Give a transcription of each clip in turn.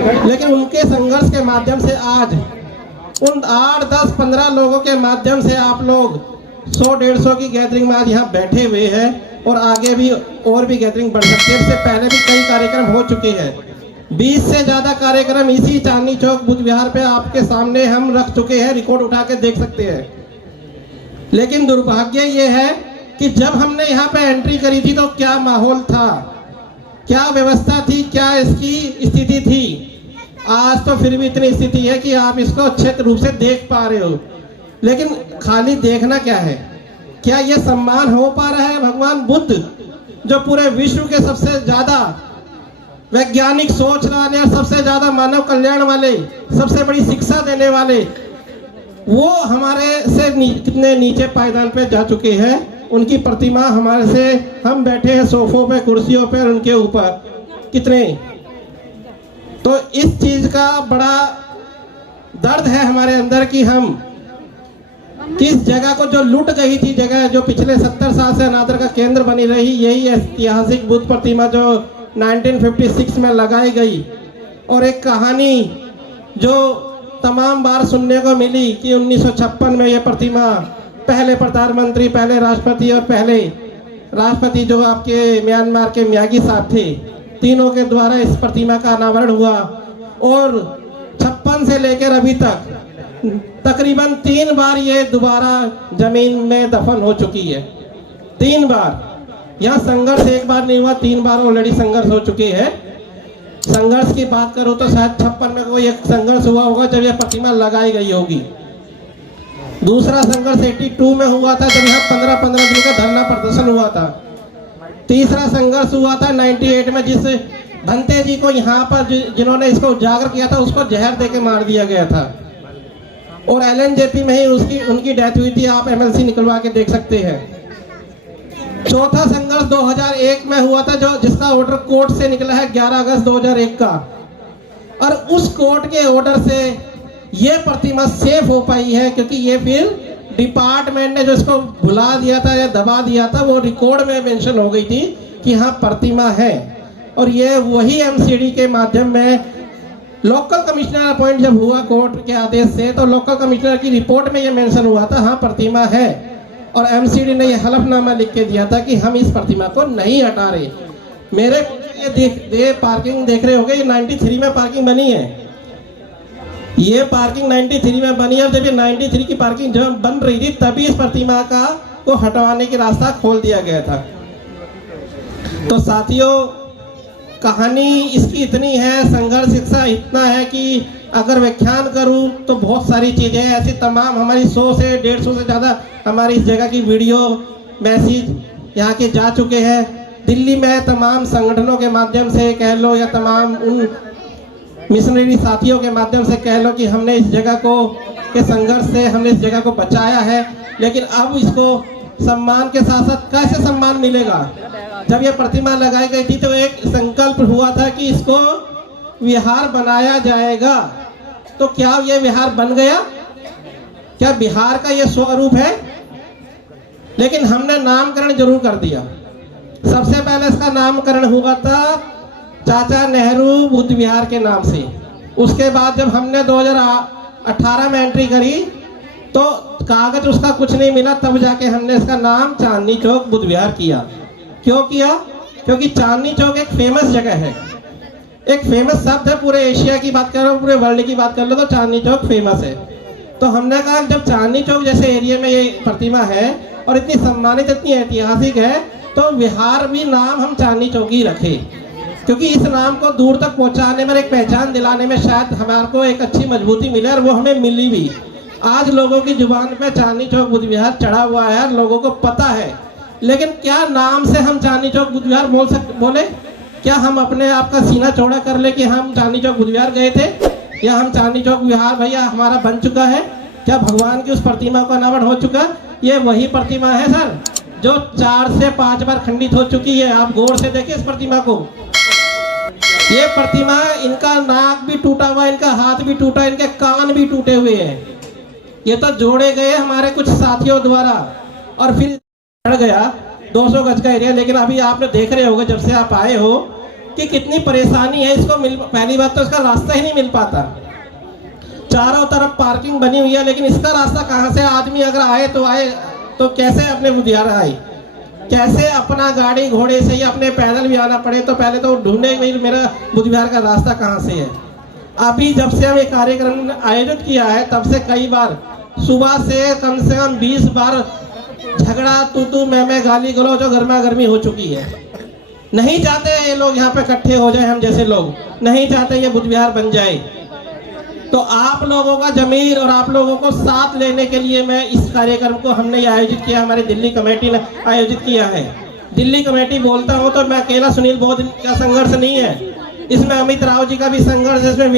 लेकिन उनके संघर्ष के माध्यम से आज उन 8, 10, 15 लोगों के माध्यम से आप लोग 100-150 की गैदरिंग में आज यहाँ बैठे हुए हैं और आगे भी और भी गैदरिंग बढ़ सकती है। इससे पहले भी कई कार्यक्रम हो चुके हैं। 20 से ज़्यादा कार्यक्रम इसी चांदनी चौक बुद्ध विहार पे आपके सामने हम रख चुके हैं, रिकॉर्ड उठा के देख सकते हैं। लेकिन दुर्भाग्य ये है कि जब हमने यहाँ पे एंट्री करी थी तो क्या माहौल था, क्या व्यवस्था थी, क्या इसकी स्थिति थी। आज तो फिर भी इतनी स्थिति है कि आप इसको अच्छे रूप से देख पा रहे हो। लेकिन खाली देखना क्या है, क्या ये सम्मान हो पा रहा है भगवान बुद्ध जो पूरे विश्व के सबसे ज्यादा वैज्ञानिक सोच वाले और सबसे ज्यादा मानव कल्याण वाले, सबसे बड़ी शिक्षा देने वाले, वो हमारे से कितने नीचे पायदान पे जा चुके हैं। उनकी प्रतिमा हमारे से, हम बैठे हैं सोफों पे, कुर्सियों पे, उनके ऊपर कितने। तो इस चीज का बड़ा दर्द है हमारे अंदर कि हम किस जगह को जो लूट गई थी, जगह जो पिछले 70 साल से अनादर का केंद्र बनी रही, यही ऐतिहासिक बुद्ध प्रतिमा जो 1956 में लगाई गई। और एक कहानी जो तमाम बार सुनने को मिली कि 1956 में यह प्रतिमा पहले प्रधानमंत्री, पहले राष्ट्रपति और पहले राष्ट्रपति जो आपके म्यांमार के म्यागी साहब थे, तीनों के द्वारा इस प्रतिमा का अनावरण हुआ। और 56 से लेकर अभी तक तकरीबन 3 बार ये दोबारा जमीन में दफन हो चुकी है। 3 बार यहाँ संघर्ष एक बार नहीं हुआ, 3 बार ऑलरेडी संघर्ष हो चुके हैं। संघर्ष की बात करूं तो शायद 56 में कोई एक संघर्ष हुआ होगा जब यह प्रतिमा लगाई गई होगी। दूसरा संघर्ष 82 में हुआ था जब यहाँ 15-15 दिन का धरना प्रदर्शन हुआ था। तीसरा संघर्ष हुआ था 98 में जिस भंते जी को यहाँ पर जिन्होंने इसको उजागर किया था उसको जहर देके मार दिया गया था। और LNJP में ही उनकी डेथ हुई थी, आप MLC निकलवा के देख सकते हैं। चौथा संघर्ष 2001 में हुआ था जो जिसका ऑर्डर कोर्ट से निकला है 11 अगस्त 2001 का। और उस कोर्ट के ऑर्डर से ये प्रतिमा सेफ हो पाई है, क्योंकि ये फिर डिपार्टमेंट ने जो इसको भुला दिया था या दबा दिया था, वो रिकॉर्ड में मेंशन हो गई थी कि हाँ प्रतिमा है। और ये वही MCD के माध्यम में लोकल कमिश्नर अपॉइंट जब हुआ कोर्ट के आदेश से, तो लोकल कमिश्नर की रिपोर्ट में ये मेंशन हुआ था हाँ प्रतिमा है। और MCD ने ये हलफनामा लिख के दिया था कि हम इस प्रतिमा को नहीं हटा रहे। मेरे ये पार्किंग देख रहे होंगे, ये 93 में पार्किंग बनी है। ये पार्किंग 93 में बनी है। जब ये 93 की पार्किंग जब बन रही थी तभी इस प्रतिमा को हटवाने की रास्ता खोल दिया गया था। तो साथियों, कहानी इसकी इतनी है, संघर्ष इसका इतना है कि अगर व्याख्यान करूं तो बहुत सारी चीजें ऐसी तमाम हमारी 100 से 150 से ज़्यादा हमारी इस जगह की वीडियो मैसेज यहाँ के जा चुके हैं। दिल्ली में तमाम संगठनों के माध्यम से कह लो या तमाम उन मिशनरी साथियों के माध्यम से कह लो कि हमने इस जगह को के संघर्ष से हमने इस जगह को बचाया है। लेकिन अब इसको सम्मान के साथ साथ कैसे सम्मान मिलेगा? जब ये प्रतिमा लगाई गई थी तो एक संकल्प हुआ था कि इसको विहार बनाया जाएगा। तो क्या ये विहार बन गया? क्या बिहार का ये स्वरूप है? लेकिन हमने नामकरण जरूर कर दिया। सबसे पहले इसका नामकरण हुआ था चाचा नेहरू बुद्ध विहार के नाम से। उसके बाद जब हमने 2018 में एंट्री करी तो कागज उसका कुछ नहीं मिला, तब जाके हमने इसका नाम चांदनी चौक बुद्ध विहार किया। क्यों किया? क्योंकि चांदनी चौक एक फेमस जगह है, एक फेमस शब्द है। पूरे एशिया की बात कर लो, पूरे वर्ल्ड की बात कर लो तो चांदनी चौक फेमस है। तो हमने कहा जब चांदनी चौक जैसे एरिया में ये प्रतिमा है और इतनी सम्मानित, इतनी ऐतिहासिक है, तो विहार भी नाम हम चांदनी चौक ही रखे, क्योंकि इस नाम को दूर तक पहुंचाने में, एक पहचान दिलाने में शायद हमारे को एक अच्छी मजबूती मिले, और वो हमें मिली भी। आज लोगों की जुबान पे चांदनी चौक बुद्ध विहार चढ़ा हुआ है, लोगों को पता है। लेकिन क्या नाम से हम चांदनी चौक बुद्ध विहार बोले? क्या हम अपने आप का सीना चौड़ा कर ले कि हम चांदनी चौक बुद्ध विहार गए थे, या हम चांदनी चौक विहार भैया हमारा बन चुका है? क्या भगवान की उस प्रतिमा का अनावरण हो चुका? ये वही प्रतिमा है सर जो 4 से 5 बार खंडित हो चुकी है। आप गौर से देखिए इस प्रतिमा को। ये प्रतिमा, इनका नाक भी टूटा हुआ, इनका हाथ भी टूटा, इनके कान भी टूटे हुए हैं। ये तो जोड़े गए हमारे कुछ साथियों द्वारा और फिर चढ़ गया 200 गज का एरिया। लेकिन अभी आपने देख रहे होंगे जब से आप आए हो कि कितनी परेशानी है इसको पहली बात तो इसका रास्ता ही नहीं मिल पाता। चारों तरफ पार्किंग बनी हुई है, लेकिन इसका रास्ता कहाँ से, आदमी अगर आए तो कैसे अपने बुधियार आए, कैसे अपना गाड़ी घोड़े से या अपने पैदल भी आना पड़े, तो पहले तो ढूंढे भाई मेरा बुधवार का रास्ता कहाँ से है। अभी जब से हम ये कार्यक्रम आयोजित किया है तब से कई बार सुबह से कम 20 बार झगड़ा, तू मैं गाली गलौज और गर्मा गर्मी हो चुकी है। नहीं चाहते ये लोग यहाँ पे इकट्ठे हो जाए, हम जैसे लोग नहीं चाहते ये बुद्ध विहार बन जाए। तो आप लोगों का जमीर और आप लोगों को साथ लेने के लिए मैं इस कार्यक्रम को हमने आयोजित किया, हमारी दिल्ली कमेटी ने आयोजित किया है। दिल्ली कमेटी बोलता हूँ तो मैं अकेला सुनील बोध का संघर्ष नहीं है, इसमें अमित राव जी का भी संघर्ष है, इसमें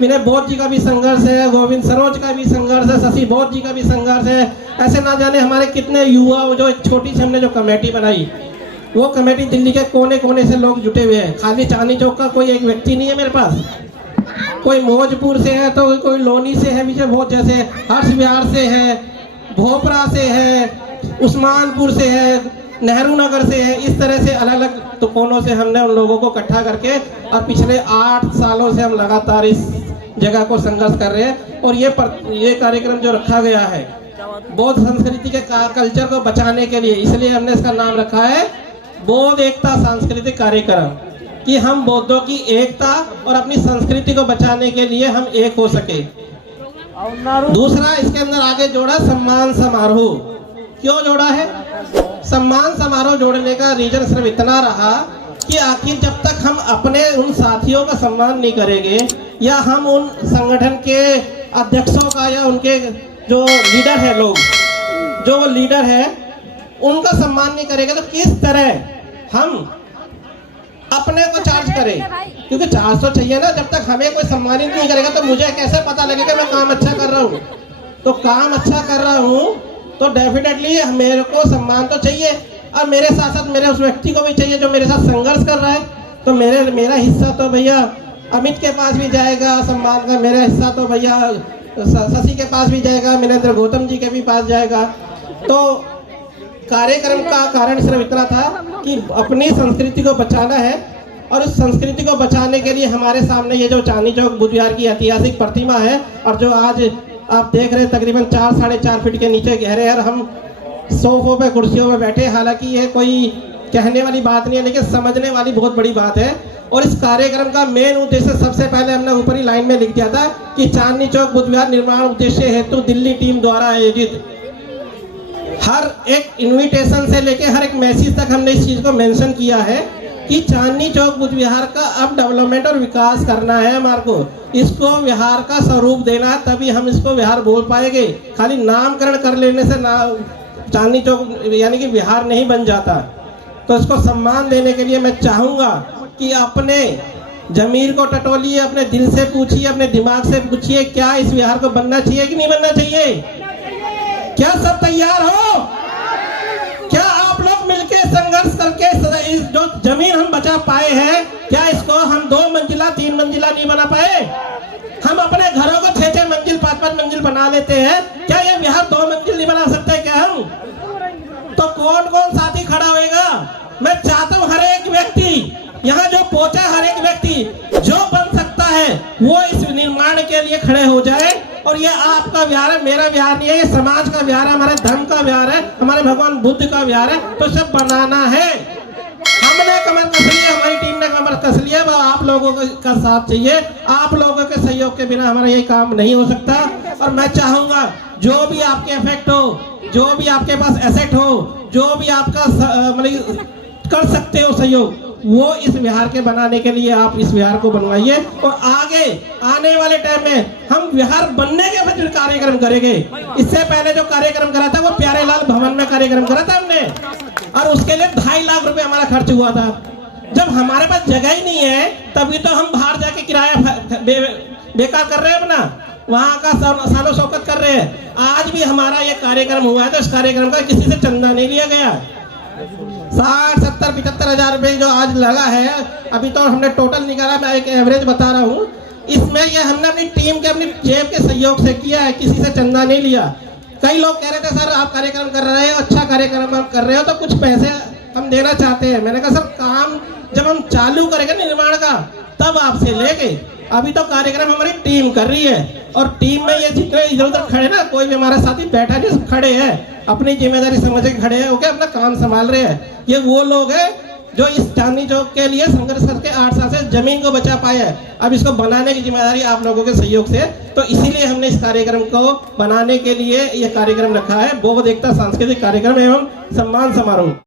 विनय बोध जी का भी संघर्ष है, गोविंद सरोज का भी संघर्ष है, शशि बोध जी का भी संघर्ष है। ऐसे ना जाने हमारे कितने युवा, जो एक छोटी सी हमने जो कमेटी बनाई, वो कमेटी दिल्ली के कोने कोने से लोग जुटे हुए हैं। खाली चांदनी चौक का कोई एक व्यक्ति नहीं है मेरे पास, कोई मौजपुर से है तो कोई लोनी से है, विजय भोज जैसे, हर्ष विहार से है, भोपरा से है, उस्मानपुर से है, नेहरू नगर से है। इस तरह से अलग अलग तो कोनों से हमने उन लोगों को इकट्ठा करके और पिछले 8 सालों से हम लगातार इस जगह को संघर्ष कर रहे हैं। और ये कार्यक्रम जो रखा गया है बौद्ध संस्कृति के कल्चर को बचाने के लिए, इसलिए हमने इसका नाम रखा है बौद्ध एकता सांस्कृतिक कार्यक्रम, कि हम बौद्धों की एकता और अपनी संस्कृति को बचाने के लिए हम एक हो सके। दूसरा इसके अंदर आगे जोड़ा सम्मान समारोह। क्यों जोड़ा है? सम्मान समारोह जोड़ने का रीजन सिर्फ इतना रहा कि आखिर जब तक हम अपने उन साथियों का सम्मान नहीं करेंगे या हम उन संगठन के अध्यक्षों का या उनके जो लीडर है, लोग जो वो लीडर है उनका सम्मान नहीं करेंगे तो किस तरह हम अपने को चार्ज करें? क्योंकि चार्ज तो चाहिए ना। जब तक हमें कोई सम्मानित नहीं करेगा तो मुझे कैसे पता लगेगा मैं काम अच्छा कर रहा हूँ? तो काम अच्छा कर रहा हूँ तो डेफिनेटली मेरे को सम्मान तो चाहिए, और मेरे साथ साथ मेरे उस व्यक्ति को भी चाहिए जो मेरे साथ संघर्ष कर रहा है। तो मेरा हिस्सा तो भैया अमित के पास भी जाएगा सम्मान का, मेरा हिस्सा तो भैया शशि के पास भी जाएगा, मिनेंद्र गौतम जी के भी पास जाएगा। तो कार्यक्रम का कारण सिर्फ इतना था कि अपनी संस्कृति को बचाना है, और उस संस्कृति को बचाने के लिए हमारे सामने ये जो चांदनी चौक बुद्ध विहार की ऐतिहासिक प्रतिमा है, और जो आज आप देख रहे हैं तकरीबन 4-4.5 फीट के नीचे गहरे हैं, हम सोफों पे कुर्सियों में बैठे। हालांकि ये कोई कहने वाली बात नहीं है, लेकिन समझने वाली बहुत बड़ी बात है। और इस कार्यक्रम का मेन उद्देश्य सबसे पहले हमने ऊपर ही लाइन में लिख दिया था कि चांदनी चौक बुद्ध विहार निर्माण उद्देश्य हेतु दिल्ली टीम द्वारा आयोजित हर एक इन्विटेशन से लेके हर एक मैसेज तक हमने इस चीज को मेंशन किया है कि चांदनी चौक बुद्ध विहार का अब डेवलपमेंट और विकास करना है हमारे को, इसको विहार का स्वरूप देना है, तभी हम इसको विहार बोल पाएंगे। खाली नामकरण कर लेने से ना चांदनी चौक यानी कि विहार नहीं बन जाता। तो इसको सम्मान देने के लिए मैं चाहूँगा कि अपने जमीर को टटोलिए, अपने दिल से पूछिए, अपने दिमाग से पूछिए, क्या इस विहार को बनना चाहिए कि नहीं बनना चाहिए? क्या सब तैयार हो? क्या आप लोग मिलके संघर्ष करके इस जो जमीन हम बचा पाए हैं, क्या इसको हम 2 मंजिला 3 मंजिला नहीं बना पाए? हम अपने घरों को 6-6 मंजिल 5-5 मंजिल बना लेते हैं, क्या ये विहार 2 मंजिल नहीं बना सकते क्या हम? तो कौन कौन साथी खड़ा होएगा? मैं चाहता हूँ हर एक व्यक्ति यहाँ जो पहुंचा, हर एक व्यक्ति जो बन सकता है वो इस निर्माण के लिए खड़े हो जाए। और ये आपका विहार है, मेरा विहार नहीं है, ये समाज का विहार है, हमारे धर्म का विहार है, हमारे भगवान बुद्ध का विहार है। तो सब बनाना है। हमने कमर कस ली है, हमारी टीम ने कमर कस लिया, आप लोगों का साथ चाहिए। आप लोगों के सहयोग के बिना हमारा ये काम नहीं हो सकता। और मैं चाहूंगा जो भी आपके इफेक्ट हो, जो भी आपके पास एसेट हो, जो भी आपका मतलब कर सकते हो सहयोग, वो इस विहार के बनाने के लिए आप इस विहार को बनवाइए। और आगे आने वाले टाइम में हम विहार बनने के बाद कार्यक्रम करेंगे। इससे पहले जो कार्यक्रम करा था वो प्यारेलाल भवन में कार्यक्रम करा था हमने, और उसके लिए 2.5 लाख रुपए हमारा खर्च हुआ था। जब हमारे पास जगह ही नहीं है तभी तो हम बाहर जाके किराया बेकार कर रहे हैं, अपना वहाँ का सालो शौकत कर रहे हैं। आज भी हमारा ये कार्यक्रम हुआ है तो इस कार्यक्रम का किसी से चंदा नहीं लिया गया। 60-70-75 हजार रुपए जो आज लगा है, अभी तो हमने टोटल निकाला, मैं एक एवरेज बता रहा हूँ। इसमें ये हमने अपनी टीम के अपनी जेब के सहयोग से किया है, किसी से चंदा नहीं लिया। कई लोग कह रहे थे सर आप कार्यक्रम कर रहे हो, अच्छा कार्यक्रम कर रहे हो तो कुछ पैसे हम देना चाहते हैं। मैंने कहा सर काम जब हम चालू करेंगे निर्माण का तब आपसे लेके अभी तो कार्यक्रम हमारी टीम कर रही है, और टीम में ये जितने इधर उधर खड़े ना, कोई भी हमारा साथी बैठा नहीं, सब खड़े हैं अपनी जिम्मेदारी समझ के खड़े हैं, ओके, अपना काम संभाल रहे हैं। ये वो लोग हैं जो इस चांदनी चौक के लिए संघर्ष करके 8 साल से जमीन को बचा पाए हैं। अब इसको बनाने की जिम्मेदारी आप लोगों के सहयोग से, तो इसीलिए हमने इस कार्यक्रम को बनाने के लिए ये कार्यक्रम रखा है, बोध एकता सांस्कृतिक कार्यक्रम एवं सम्मान समारोह।